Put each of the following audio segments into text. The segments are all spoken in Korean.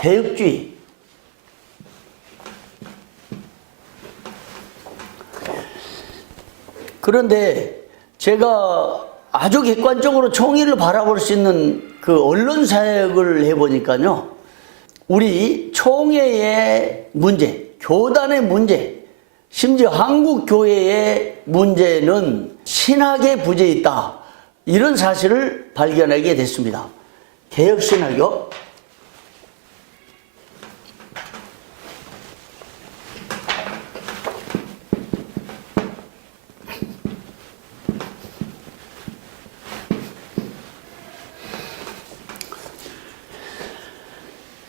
개혁주의. 그런데 제가 아주 객관적으로 총의를 바라볼 수 있는 그 언론 사역을 해보니까요, 우리 총회의 문제, 교단의 문제, 심지어 한국 교회의 문제는 신학에 부재 있다, 이런 사실을 발견하게 됐습니다. 개혁신학이요?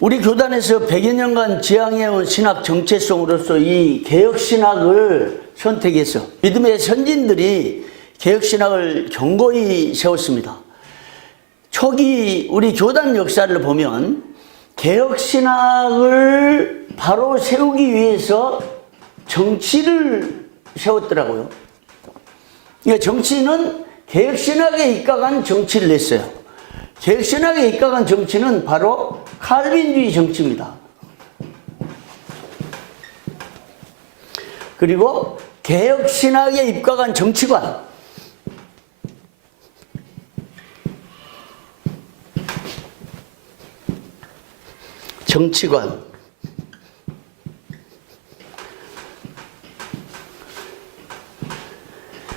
우리 교단에서 100여 년간 지향해온 신학 정체성으로서 이 개혁신학을 선택해서 믿음의 선진들이 개혁신학을 견고히 세웠습니다. 초기 우리 교단 역사를 보면 개혁신학을 바로 세우기 위해서 정치를 세웠더라고요. 그러니까 정치는 개혁신학에 입각한 정치를 냈어요. 개혁신학에 입각한 정치는 바로 칼빈주의 정치입니다. 그리고 개혁신학에 입각한 정치관,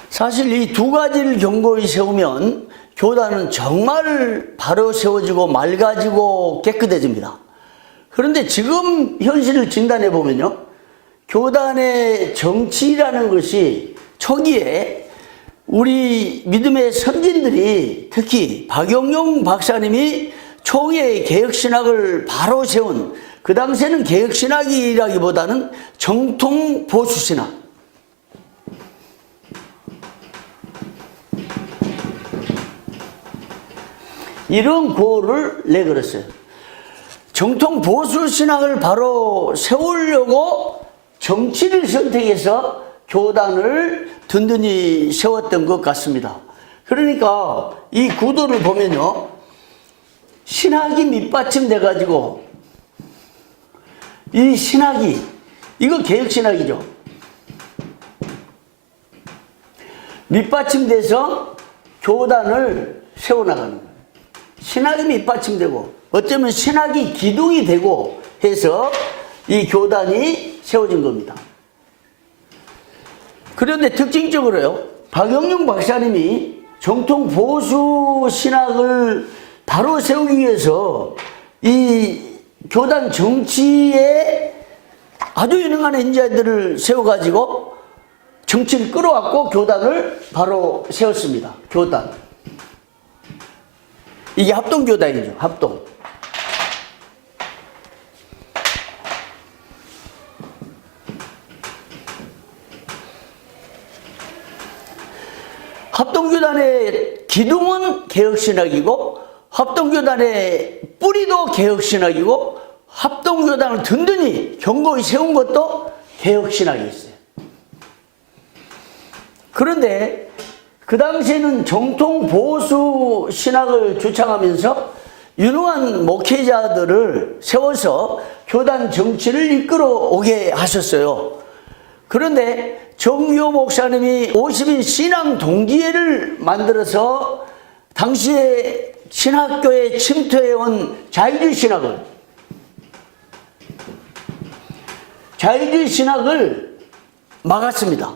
사실 이 두 가지를 견고히 세우면 교단은 정말 바로 세워지고 맑아지고 깨끗해집니다. 그런데 지금 현실을 진단해 보면요, 교단의 정치라는 것이 초기에 우리 믿음의 선진들이, 특히 박영용 박사님이 총회의 개혁신학을 바로 세운, 그 당시에는 개혁신학이라기보다는 정통 보수신학, 이런 구호를 내걸었어요. 정통 보수 신학을 바로 세우려고 정치를 선택해서 교단을 든든히 세웠던 것 같습니다. 그러니까 이 구도를 보면요, 신학이 밑받침돼 가지고, 이 신학이, 이거 개혁신학이죠. 밑받침돼서 교단을 세워나가는 거예요. 신학이 밑받침되고, 어쩌면 신학이 기둥이 되고 해서 이 교단이 세워진 겁니다. 그런데 특징적으로요, 박영용 박사님이 정통 보수 신학을 바로 세우기 위해서 이 교단 정치에 아주 유능한 인재들을 세워가지고 정치를 끌어왔고 교단을 바로 세웠습니다. 교단. 이게 합동교단이죠. 합동. 합동교단의 기둥은 개혁신학이고, 합동교단의 뿌리도 개혁신학이고, 합동교단을 든든히 견고히 세운 것도 개혁신학이 있어요. 그런데 그 당시에는 정통 보수 신학을 주창하면서 유능한 목회자들을 세워서 교단 정치를 이끌어 오게 하셨어요. 그런데 정유호 목사님이 50인 신앙 동기회를 만들어서 당시에 신학교에 침투해온 자유주의 신학을 막았습니다.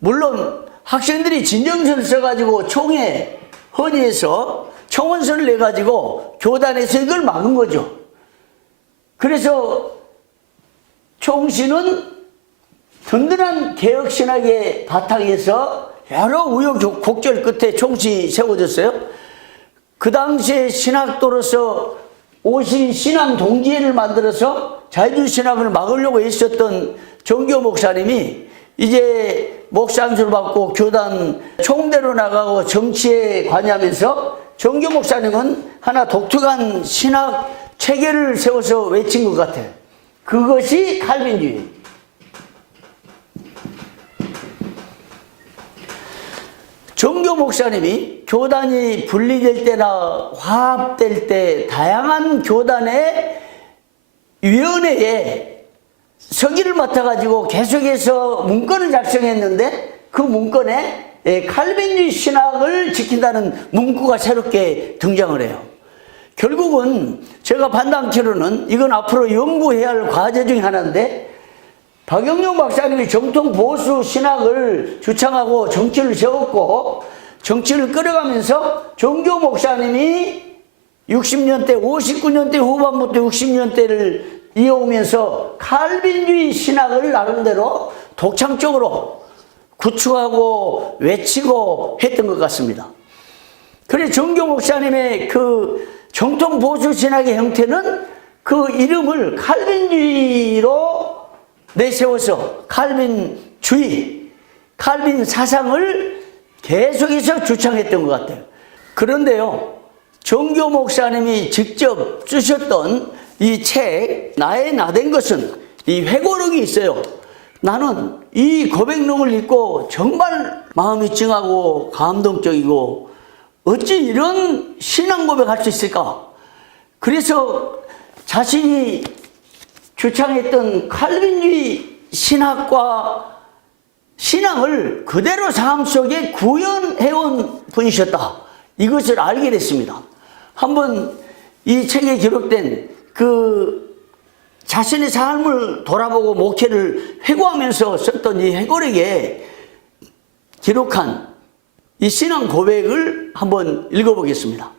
물론 학생들이 진정서를 써가지고 총회 헌의해서 청원서를 내가지고 교단에서 이걸 막은 거죠. 그래서 총씨는 든든한 개혁신학의 바탕에서 여러 우여곡절 끝에 총씨 세워졌어요. 그 당시에 신학도로서 오신 신앙 동지회를 만들어서 자유주의 신학을 막으려고 했었던 정교 목사님이 이제 목사 안수를 받고 교단 총대로 나가고 정치에 관여하면서 정교 목사님은 하나 독특한 신학 체계를 세워서 외친 것 같아요. 그것이 칼빈주의. 정교 목사님이 교단이 분리될 때나 화합될 때 다양한 교단의 위원회에 서기를 맡아가지고 계속해서 문건을 작성했는데 그 문건에 칼빈주의 신학을 지킨다는 문구가 새롭게 등장을 해요. 결국은 제가 판단키로는 이건 앞으로 연구해야 할 과제 중에 하나인데, 박영용 박사님이 정통 보수 신학을 주창하고 정치를 세웠고 정치를 끌어가면서 정교 목사님이 60년대 59년대 후반부터 60년대를 이어오면서 칼빈주의 신학을 나름대로 독창적으로 구축하고 외치고 했던 것 같습니다. 그래 정교 목사님의 그 정통 보수 신학의 형태는 그 이름을 칼빈주의로 내세워서 칼빈주의, 칼빈 사상을 계속해서 주창했던 것 같아요. 그런데요, 정교 목사님이 직접 쓰셨던 이 책 나의 나된 것은 이 회고록이 있어요. 나는 이 고백록을 읽고 정말 마음이 찡하고 감동적이고 어찌 이런 신앙 고백할 수 있을까? 그래서 자신이 주창했던 칼빈주의 신학과 신앙을 그대로 삶 속에 구현해온 분이셨다, 이것을 알게 됐습니다. 한번 이 책에 기록된 그 자신의 삶을 돌아보고 목회를 회고하면서 썼던 이 회고록에 기록한 이 신앙 고백을 한번 읽어보겠습니다.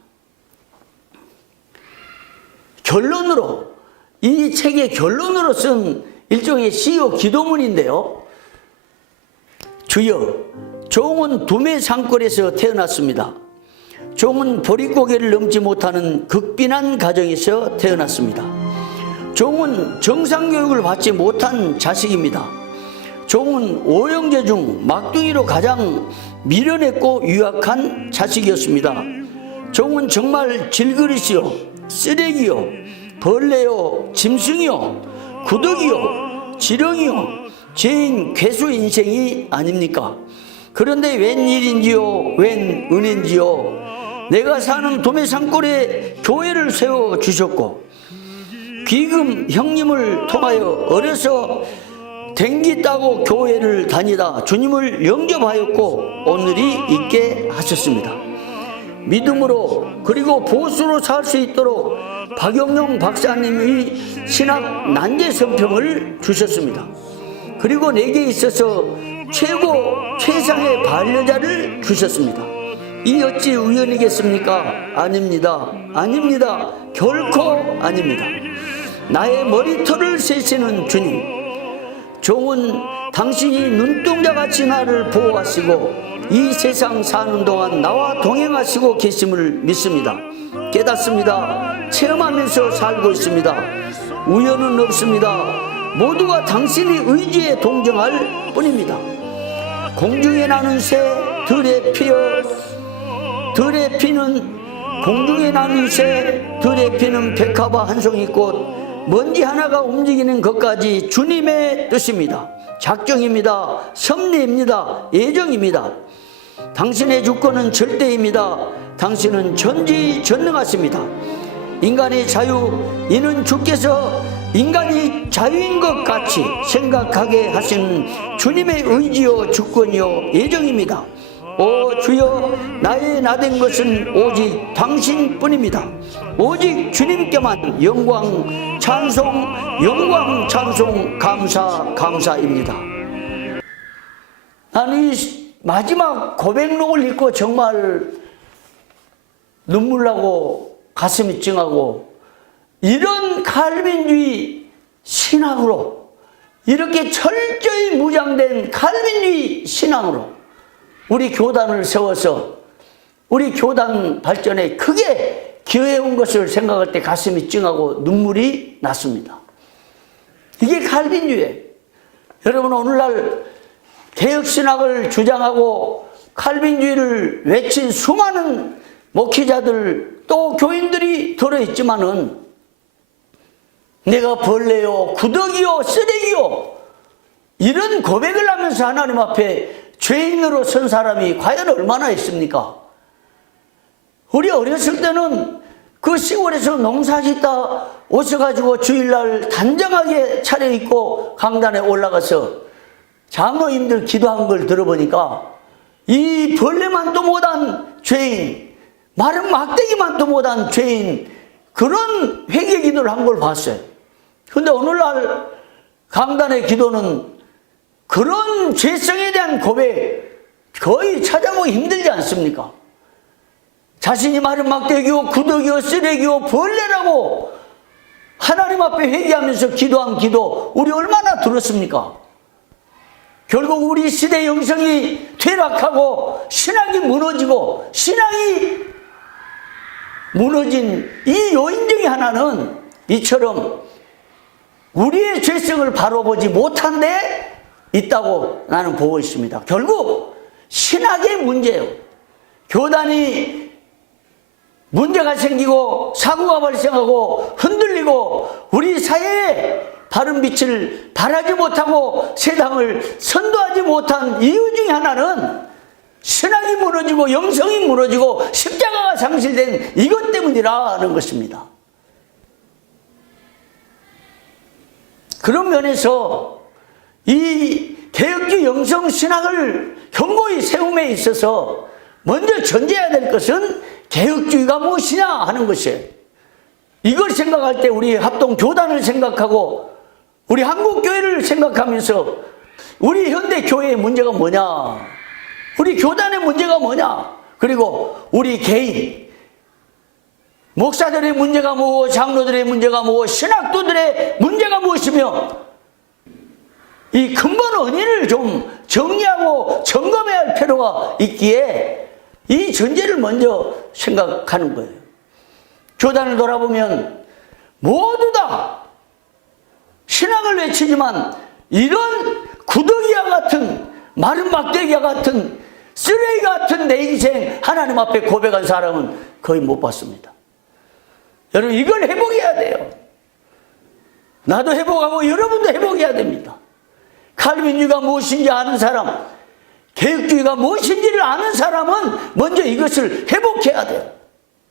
결론으로, 이 책의 결론으로 쓴 일종의 시요 기도문인데요. 주여, 종은 두메 산골에서 태어났습니다. 종은 보릿고개를 넘지 못하는 극빈한 가정에서 태어났습니다. 종은 정상교육을 받지 못한 자식입니다. 종은 오형제 중 막둥이로 가장 미련했고 유약한 자식이었습니다. 종은 정말 질그릇이요, 쓰레기요, 벌레요, 짐승이요, 구더기요, 지렁이요, 죄인 괴수 인생이 아닙니까? 그런데 웬일인지요, 웬 은혜인지요, 내가 사는 도매 산골에 교회를 세워주셨고 귀금 형님을 통하여 어려서 댕기 따고 교회를 다니다 주님을 영접하였고 오늘이 있게 하셨습니다. 믿음으로 그리고 보수로 살 수 있도록 박영용 박사님이 신학 난제 선평을 주셨습니다. 그리고 내게 있어서 최상의 반려자를 주셨습니다. 이 어찌 우연이겠습니까? 아닙니다. 아닙니다. 결코 아닙니다. 나의 머리털을 세시는 주님, 종은 당신이 눈동자같이 나를 보호하시고 이 세상 사는 동안 나와 동행하시고 계심을 믿습니다. 깨닫습니다. 체험하면서 살고 있습니다. 우연은 없습니다. 모두가 당신의 의지에 동정할 뿐입니다. 공중에 나는 새 들에 피어 들에 피는 공중에 나는 새 들에 피는 백합화 한 송이꽃 먼지 하나가 움직이는 것까지 주님의 뜻입니다. 작정입니다. 섭리입니다. 예정입니다. 당신의 주권은 절대입니다. 당신은 전지전능하십니다. 인간의 자유, 이는 주께서 인간이 자유인 것 같이 생각하게 하시는 주님의 의지요 주권이요 예정입니다. 오 주여, 나의 나된 것은 오직 당신뿐입니다. 오직 주님께만 영광 찬송, 영광 찬송, 감사입니다. 나는 이 마지막 고백록을 읽고 정말 눈물 나고 가슴이 찡하고, 이런 칼빈주의 신학으로, 이렇게 철저히 무장된 칼빈주의 신앙으로 우리 교단을 세워서 우리 교단 발전에 크게 기여해온 것을 생각할 때 가슴이 찡하고 눈물이 났습니다. 이게 칼빈주의예요. 여러분, 오늘날 개혁신학을 주장하고 칼빈주의를 외친 수많은 목회자들 또 교인들이 들어있지만은 내가 벌레요, 구더기요, 쓰레기요, 이런 고백을 하면서 하나님 앞에 죄인으로 선 사람이 과연 얼마나 있습니까? 우리 어렸을 때는 그 시골에서 농사짓다 오셔가지고 주일날 단정하게 차려입고 강단에 올라가서 장로님들 기도한 걸 들어보니까 이 벌레만도 못한 죄인, 마른 막대기만도 못한 죄인, 그런 회개 기도를 한 걸 봤어요. 근데 오늘날 강단의 기도는 그런 죄성에 대한 고백 거의 찾아보기 힘들지 않습니까? 자신이 마른 막대기요, 구더기요, 쓰레기요, 벌레라고 하나님 앞에 회개하면서 기도한 기도 우리 얼마나 들었습니까? 결국 우리 시대 영성이 퇴락하고 신앙이 무너지고 신앙이 무너진 이 요인 중에 하나는 이처럼 우리의 죄성을 바로 보지 못한 데 있다고 나는 보고 있습니다. 결국 신학의 문제예요. 교단이 문제가 생기고 사고가 발생하고 흔들리고 우리 사회에 바른 빛을 발하지 못하고 세상을 선도하지 못한 이유 중에 하나는 신앙이 무너지고 영성이 무너지고 십자가가 상실된 이것 때문이라는 것입니다. 그런 면에서 이 개혁주의 영성신학을 견고히 세움에 있어서 먼저 전제해야 될 것은 개혁주의가 무엇이냐 하는 것이에요. 이걸 생각할 때 우리 합동교단을 생각하고 우리 한국교회를 생각하면서 우리 현대교회의 문제가 뭐냐, 우리 교단의 문제가 뭐냐, 그리고 우리 개인 목사들의 문제가 뭐고 장로들의 문제가 뭐고 신학도들의 문제가 무엇이며 이 근본 원인을 좀 정리하고 점검해야 할 필요가 있기에 이 전제를 먼저 생각하는 거예요. 교단을 돌아보면 모두 다 신앙을 외치지만 이런 구더기와 같은 마른 막대기와 같은 쓰레기 같은 내 인생 하나님 앞에 고백한 사람은 거의 못 봤습니다. 여러분 이걸 회복해야 돼요. 나도 회복하고 여러분도 회복해야 됩니다. 칼빈주의가 무엇인지 아는 사람, 개혁주의가 무엇인지를 아는 사람은 먼저 이것을 회복해야 돼요.